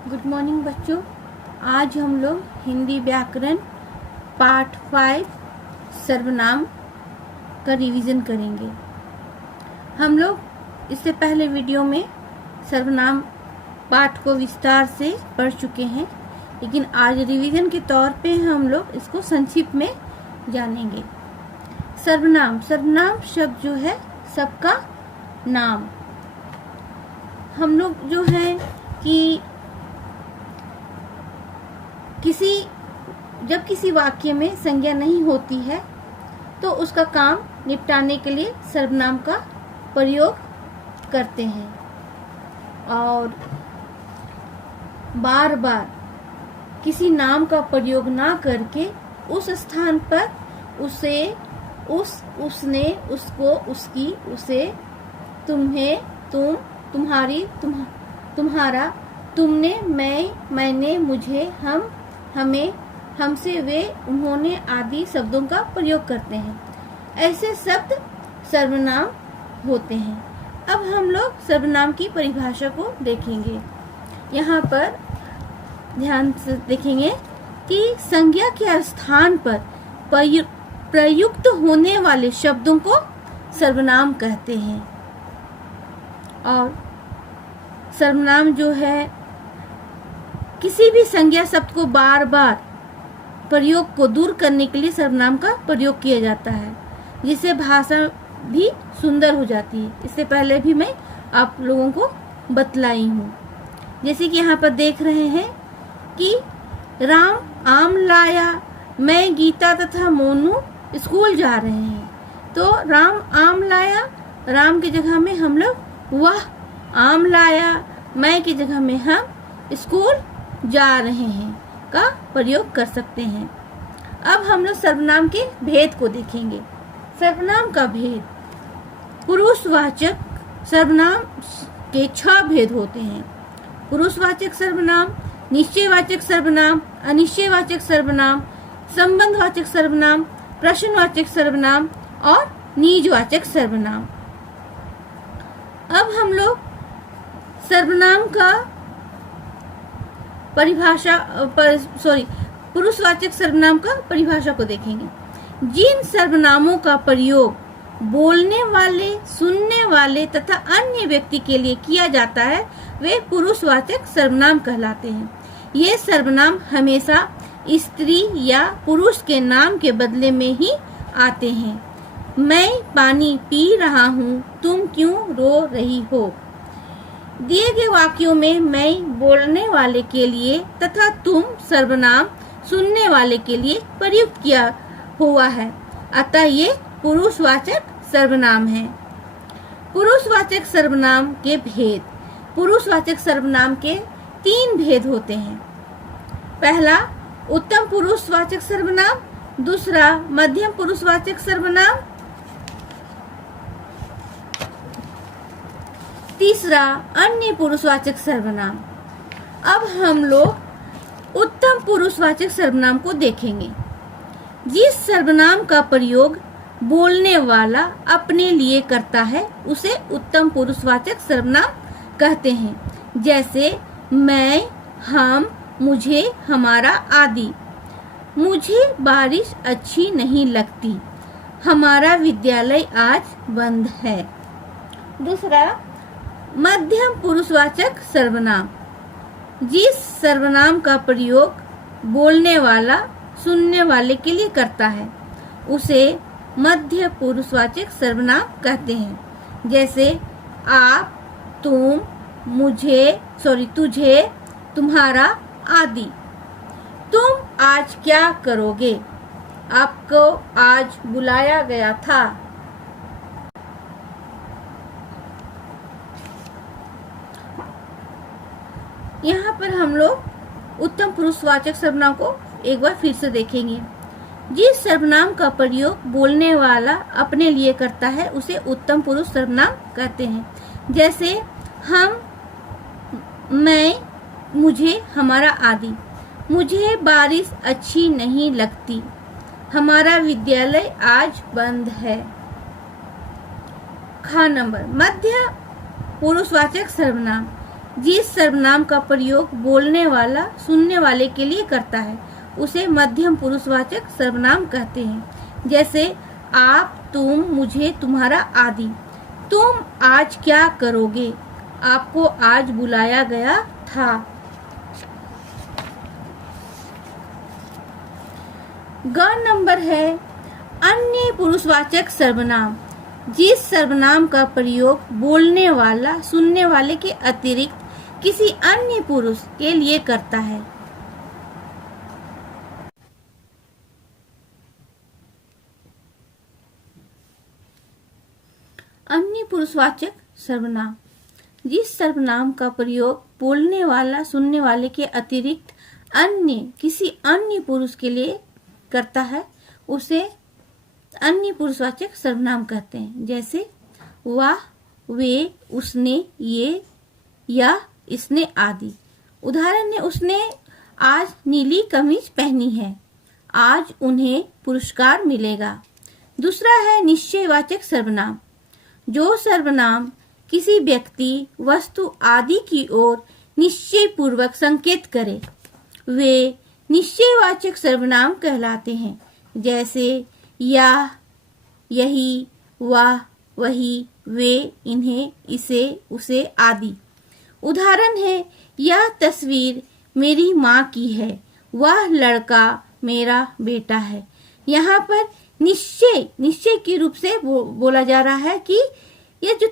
Good morning बच्चों। आज हम लोग हिंदी व्याकरण पार्ट 5 सर्वनाम का रिवीजन करेंगे। हम लोग इससे पहले वीडियो में सर्वनाम पाठ को विस्तार से पढ़ चुके हैं, लेकिन आज रिवीजन के तौर पे हम लोग इसको संक्षिप्त में जानेंगे। सर्वनाम शब्द जो है सबका नाम। हम लोग जो है कि जब किसी वाक्य में संज्ञा नहीं होती है तो उसका काम निपटाने के लिए सर्वनाम का प्रयोग करते हैं, और बार बार किसी नाम का प्रयोग ना करके उस स्थान पर उसे, उसने, उसको, उसकी, उसे, तुम्हें, तुम, तुम्हारी, तुम्हारा, तुमने, मैंने, मुझे, हम, हमें, हमसे, वे, उन्होंने आदि शब्दों का प्रयोग करते हैं। ऐसे शब्द सर्वनाम होते हैं। अब हम लोग सर्वनाम की परिभाषा को देखेंगे। यहाँ पर ध्यान से देखेंगे कि संज्ञा के स्थान पर प्रयुक्त होने वाले शब्दों को सर्वनाम कहते हैं, और सर्वनाम जो है किसी भी संज्ञा शब्द को बार बार प्रयोग को दूर करने के लिए सर्वनाम का प्रयोग किया जाता है, जिससे भाषा भी सुंदर हो जाती है। इससे पहले भी मैं आप लोगों को बतलाई हूँ। जैसे कि यहाँ पर देख रहे हैं कि राम आम लाया, मैं, गीता तथा मोनू स्कूल जा रहे हैं। तो राम आम लाया, राम की जगह में हम लोग वह आम लाया, मैं की जगह में हम स्कूल जा रहे हैं का प्रयोग कर सकते हैं। अब हम लोग सर्वनाम के भेद को देखेंगे। सर्वनाम का भेद। पुरुषवाचक सर्वनाम के 6 भेद होते हैं। पुरुषवाचक सर्वनाम, निश्चयवाचक सर्वनाम, अनिश्चयवाचक सर्वनाम, संबंधवाचक सर्वनाम, प्रश्नवाचक सर्वनाम और निजवाचक सर्वनाम। अब हम लोग सर्वनाम का पुरुषवाचक सर्वनाम का परिभाषा को देखेंगे। जिन सर्वनामों का प्रयोग बोलने वाले, सुनने वाले तथा अन्य व्यक्ति के लिए किया जाता है वे पुरुषवाचक सर्वनाम कहलाते हैं। ये सर्वनाम हमेशा स्त्री या पुरुष के नाम के बदले में ही आते हैं। मैं पानी पी रहा हूँ, तुम क्यों रो रही हो। दिए गए वाक्यों में मैं बोलने वाले के लिए तथा तुम सर्वनाम सुनने वाले के लिए प्रयुक्त किया हुआ है, अतः ये पुरुषवाचक सर्वनाम है। पुरुषवाचक सर्वनाम के भेद। पुरुषवाचक सर्वनाम के 3 भेद होते हैं। पहला उत्तम पुरुषवाचक सर्वनाम, दूसरा मध्यम पुरुषवाचक सर्वनाम, तीसरा अन्य पुरुषवाचक सर्वनाम। अब हम लोग उत्तम पुरुषवाचक सर्वनाम को देखेंगे। जिस सर्वनाम का प्रयोग बोलने वाला अपने लिए करता है उसे उत्तम पुरुषवाचक सर्वनाम कहते हैं। जैसे मैं, हम, मुझे, हमारा आदि। मुझे बारिश अच्छी नहीं लगती, हमारा विद्यालय आज बंद है। दूसरा मध्यम पुरुषवाचक सर्वनाम। जिस सर्वनाम का प्रयोग बोलने वाला सुनने वाले के लिए करता है उसे मध्य पुरुषवाचक सर्वनाम कहते हैं। जैसे आप, तुम, तुझे, तुम्हारा आदि। तुम आज क्या करोगे, आपको आज बुलाया गया था। यहाँ पर हम लोग उत्तम पुरुषवाचक सर्वनाम को एक बार फिर से देखेंगे। जिस सर्वनाम का प्रयोग बोलने वाला अपने लिए करता है उसे उत्तम पुरुष सर्वनाम कहते हैं। जैसे हम, मैं, मुझे, हमारा आदि। मुझे बारिश अच्छी नहीं लगती, हमारा विद्यालय आज बंद है। खा नंबर मध्य पुरुषवाचक सर्वनाम। जिस सर्वनाम का प्रयोग बोलने वाला सुनने वाले के लिए करता है उसे मध्यम पुरुषवाचक सर्वनाम कहते हैं। जैसे आप, तुम, मुझे, तुम्हारा आदि। तुम आज क्या करोगे? आपको आज बुलाया गया था। ग नंबर है अन्य पुरुषवाचक सर्वनाम। जिस सर्वनाम का प्रयोग बोलने वाला सुनने वाले के अतिरिक्त किसी अन्य पुरुष के लिए करता है। अन्य पुरुषवाचक सर्वनाम। जिस सर्वनाम का प्रयोग बोलने वाला सुनने वाले के अतिरिक्त अन्य किसी अन्य पुरुष के लिए करता है उसे अन्य पुरुषवाचक सर्वनाम कहते हैं। जैसे वह, वे, उसने, ये, या इसने आदि। उदाहरण है, उसने आज नीली कमीज पहनी है। आज उन्हें पुरस्कार मिलेगा। दूसरा है निश्चयवाचक सर्वनाम। जो सर्वनाम किसी व्यक्ति, वस्तु आदि की ओर निश्चय पूर्वक संकेत करे वे निश्चयवाचक सर्वनाम कहलाते हैं। जैसे या, यही, वह, वही, वे, इन्हें, इसे, उसे आदि। उदाहरण है, यह तस्वीर मेरी माँ की है। वह लड़का मेरा बेटा है। यहाँ पर निश्चय के रूप से बोला जा रहा है कि यह जो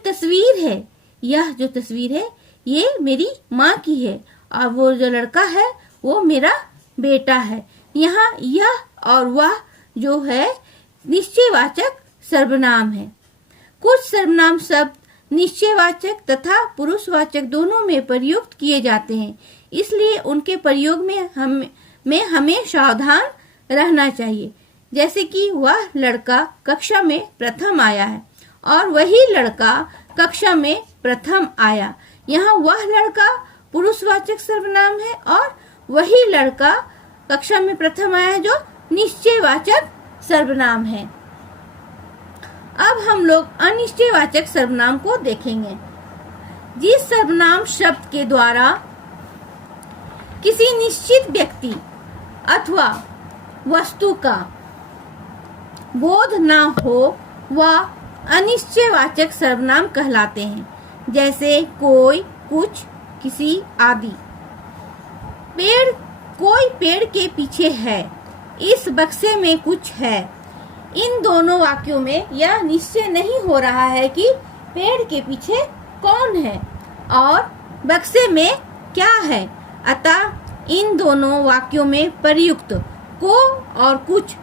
तस्वीर है ये मेरी माँ की है और वो जो लड़का है वो मेरा बेटा है। यहाँ यह और वह जो है निश्चयवाचक सर्वनाम है। कुछ सर्वनाम शब्द निश्चयवाचक तथा पुरुषवाचक दोनों में प्रयुक्त किए जाते हैं, इसलिए उनके प्रयोग में हमें सावधान रहना चाहिए। जैसे कि वह लड़का कक्षा में प्रथम आया है और वही लड़का कक्षा में प्रथम आया। यहाँ वह लड़का पुरुषवाचक सर्वनाम है और वही लड़का कक्षा में प्रथम आया है जो निश्चयवाचक सर्वनाम है। अब हम लोग अनिश्चयवाचक सर्वनाम को देखेंगे। जिस सर्वनाम शब्द के द्वारा किसी निश्चित व्यक्ति अथवा वस्तु का बोध न हो वह अनिश्चयवाचक सर्वनाम कहलाते हैं। जैसे कोई, कुछ, किसी आदि। कोई पेड़ के पीछे है। इस बक्से में कुछ है। इन दोनों वाक्यों में यह निश्चय नहीं हो रहा है कि पेड़ के पीछे कौन है और बक्से में क्या है। अतः इन दोनों वाक्यों में प्रयुक्त को और कुछ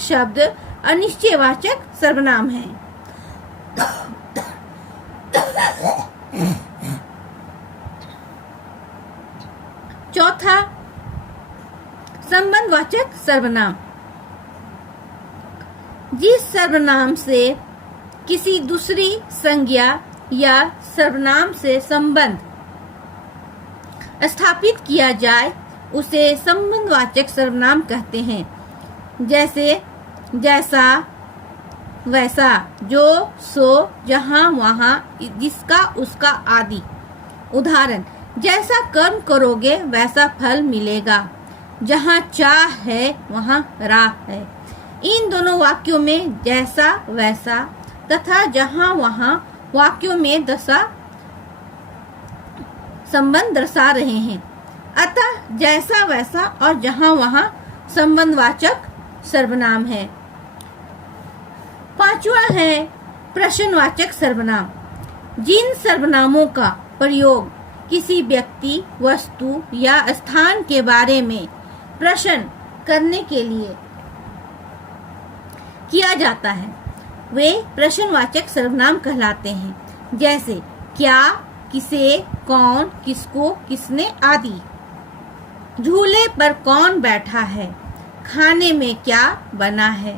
शब्द अनिश्चयवाचक सर्वनाम हैं। चौथा, संबंधवाचक सर्वनाम। जिस सर्वनाम से किसी दूसरी संज्ञा या सर्वनाम से संबंध स्थापित किया जाए उसे संबंधवाचक सर्वनाम कहते हैं। जैसे जैसा, वैसा, जो, सो, जहाँ, वहाँ, जिसका, उसका आदि। उदाहरण, जैसा कर्म करोगे वैसा फल मिलेगा। जहाँ चाह है वहाँ राह है। इन दोनों वाक्यों में जैसा, वैसा तथा जहाँ, वहाँ वाक्यों में दशा संबंध दर्शा रहे हैं। अतः जैसा, वैसा और जहाँ, वहाँ संबंधवाचक सर्वनाम है। पांचवा है प्रश्नवाचक सर्वनाम। जिन सर्वनामों का प्रयोग किसी व्यक्ति, वस्तु या स्थान के बारे में प्रश्न करने के लिए किया जाता है वे प्रश्नवाचक सर्वनाम कहलाते हैं। जैसे क्या, किसे, कौन, किसको, किसने आदि। झूले पर कौन बैठा है, खाने में क्या बना है।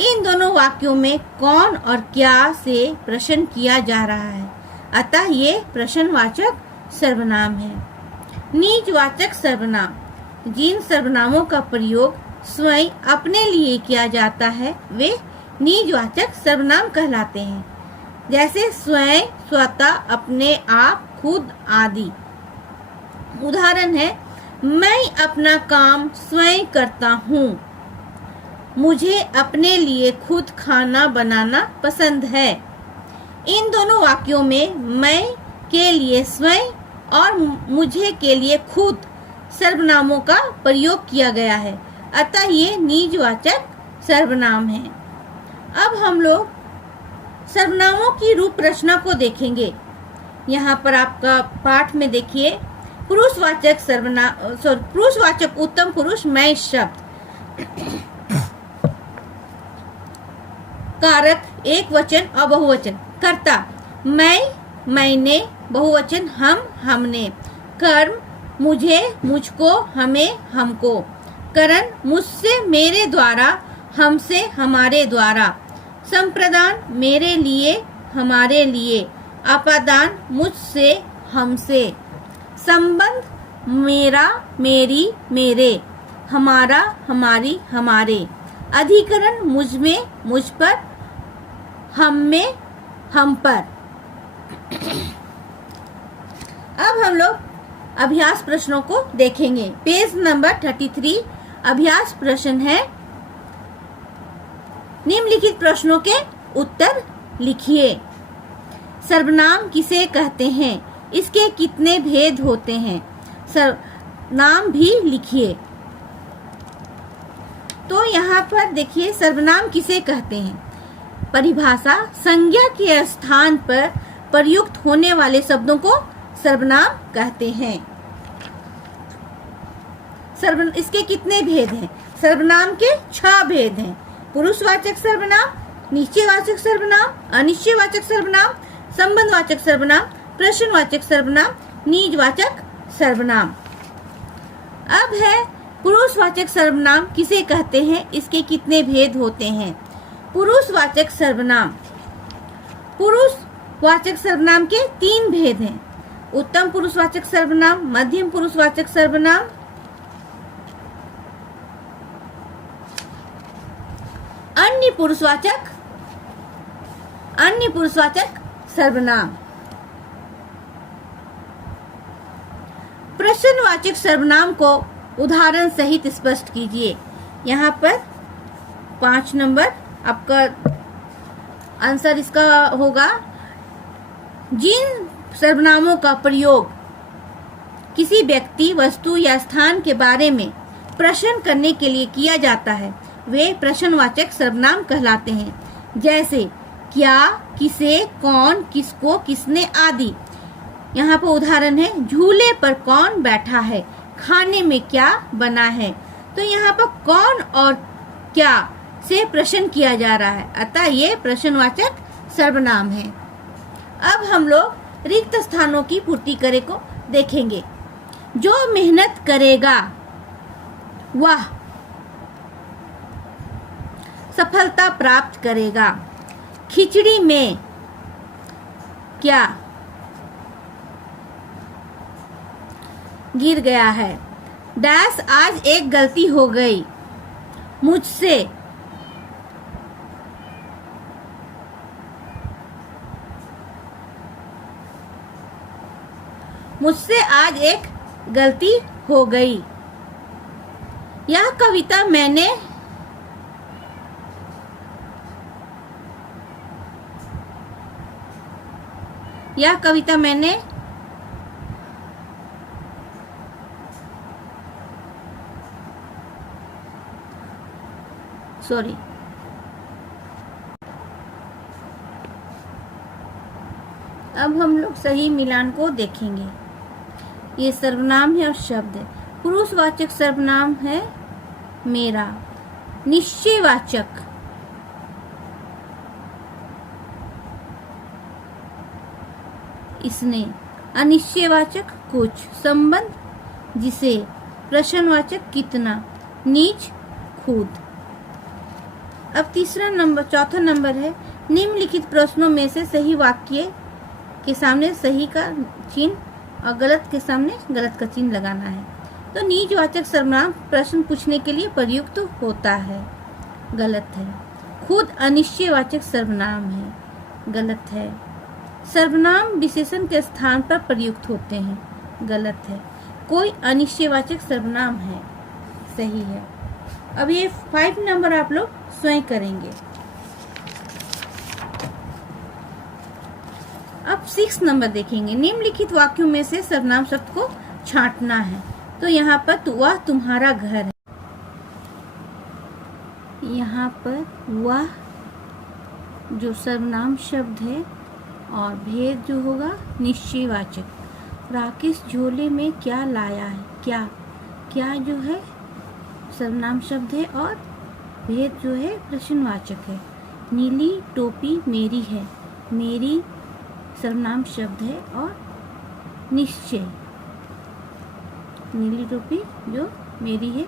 इन दोनों वाक्यों में कौन और क्या से प्रश्न किया जा रहा है, अतः ये प्रश्नवाचक सर्वनाम है। निजवाचक सर्वनाम। जिन सर्वनामों का प्रयोग स्वयं अपने लिए किया जाता है वे निजवाचक सर्वनाम कहलाते हैं। जैसे स्वयं, स्वतः, अपने आप, खुद आदि। उदाहरण है, मैं अपना काम स्वयं करता हूँ। मुझे अपने लिए खुद खाना बनाना पसंद है। इन दोनों वाक्यों में मैं के लिए स्वयं और मुझे के लिए खुद सर्वनामों का प्रयोग किया गया है, अतः ये निजवाचक सर्वनाम है। अब हम लोग सर्वनामों की रूप रचना को देखेंगे। यहाँ पर आपका पाठ में देखिए, पुरुषवाचक सर्वनाम, पुरुषवाचक उत्तम पुरुष मैं शब्द, कारक एक वचन और बहुवचन, कर्ता मैं, मैंने, बहुवचन हम, हमने, कर्म मुझे, मुझको, हमें, हमको, करण मुझसे, मेरे द्वारा, हमसे, हमारे द्वारा, संप्रदान मेरे लिए, हमारे लिए, आपादान मुझसे, हमसे, संबंध मेरा, मेरी, मेरे, हमारा, हमारी, हमारे, अधिकरण मुझ में, मुझ पर, हम में, हम पर। अब हम लोग अभ्यास प्रश्नों को देखेंगे। पेज नंबर 33 अभ्यास प्रश्न है। निम्नलिखित प्रश्नों के उत्तर लिखिए। सर्वनाम किसे कहते हैं? इसके कितने भेद होते हैं? सर्वनाम भी लिखिए। तो यहाँ पर देखिए, सर्वनाम किसे कहते हैं? परिभाषा, संज्ञा के स्थान पर प्रयुक्त होने वाले शब्दों को सर्वनाम कहते हैं। इसके कितने भेद हैं? सर्वनाम के 6 भेद हैं। पुरुषवाचक सर्वनाम, निश्चयवाचक सर्वनाम, अनिश्चयवाचक सर्वनाम, संबंधवाचक सर्वनाम, प्रश्नवाचक सर्वनाम, निजवाचक सर्वनाम। अब है पुरुषवाचक सर्वनाम किसे कहते हैं? इसके कितने भेद होते हैं? पुरुषवाचक सर्वनाम, पुरुषवाचक सर्वनाम के 3 भेद हैं। उत्तम पुरुषवाचक सर्वनाम, मध्यम पुरुषवाचक सर्वनाम, अन्य पुरुषवाचक सर्वनाम। प्रश्नवाचक सर्वनाम को उदाहरण सहित स्पष्ट कीजिए। यहाँ पर 5 नंबर आपका आंसर इसका होगा। जिन सर्वनामों का प्रयोग किसी व्यक्ति, वस्तु या स्थान के बारे में प्रश्न करने के लिए किया जाता है, वे प्रश्नवाचक सर्वनाम कहलाते हैं। जैसे क्या, किसे, कौन, किसको, किसने आदि। यहाँ पर उदाहरण है, झूले पर कौन बैठा है, खाने में क्या बना है। तो यहाँ पर कौन और क्या से प्रश्न किया जा रहा है, अतः ये प्रश्नवाचक सर्वनाम है। अब हम लोग रिक्त स्थानों की पूर्ति करे को देखेंगे। जो मेहनत करेगा वह सफलता प्राप्त करेगा। खिचड़ी में क्या गिर गया है। डैश आज एक गलती हो गई। मुझसे आज एक गलती हो गई। यह कविता मैंने अब हम लोग सही मिलान को देखेंगे। ये सर्वनाम है और शब्द है। पुरुषवाचक सर्वनाम है मेरा। निश्चयवाचक इसने। अनिश्चयवाचक कुछ। संबंध जिसे। प्रश्नवाचक कितना। निज खुद। अब चौथा नंबर है, निम्नलिखित प्रश्नों में से सही वाक्य के सामने सही का चिन्ह और गलत के सामने गलत का चिन्ह लगाना है। तो निजवाचक सर्वनाम प्रश्न पूछने के लिए प्रयुक्त होता है, गलत है। खुद अनिश्चयवाचक सर्वनाम है। गलत है। सर्वनाम विशेषण के स्थान पर प्रयुक्त होते हैं, गलत है। कोई अनिश्चयवाचक सर्वनाम है, सही है। अब ये 5 नंबर आप लोग स्वयं करेंगे। अब 6 नंबर देखेंगे। निम्नलिखित वाक्यों में से सर्वनाम शब्द को छांटना है। तो यहाँ पर वह तुम्हारा घर है, यहाँ पर वह जो सर्वनाम शब्द है और भेद जो होगा निश्चयवाचक। राकेश झोले में क्या लाया है, क्या जो है सर्वनाम शब्द है और भेद जो है प्रश्नवाचक है। नीली टोपी मेरी है, मेरी सर्वनाम शब्द है और निश्चय, नीली टोपी जो मेरी है,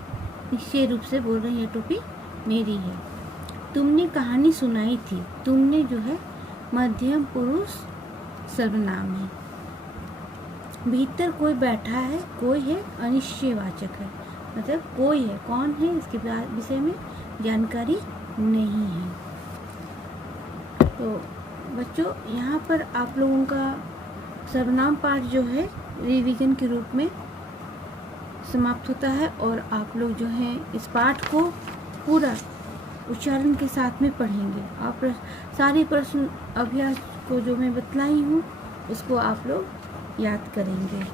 निश्चय रूप से बोल रहे हैं, ये टोपी मेरी है। तुमने कहानी सुनाई थी, तुमने जो है मध्यम पुरुष सर्वनाम है। भीतर कोई बैठा है, कोई है अनिश्चयवाचक है, मतलब कोई है, कौन है इसके विषय में जानकारी नहीं है। तो बच्चों यहाँ पर आप लोगों का सर्वनाम पाठ जो है रिवीजन के रूप में समाप्त होता है और आप लोग जो है इस पाठ को पूरा उच्चारण के साथ में पढ़ेंगे। आप सारे प्रश्न अभ्यास को जो मैं बतलाई हूँ उसको आप लोग याद करेंगे।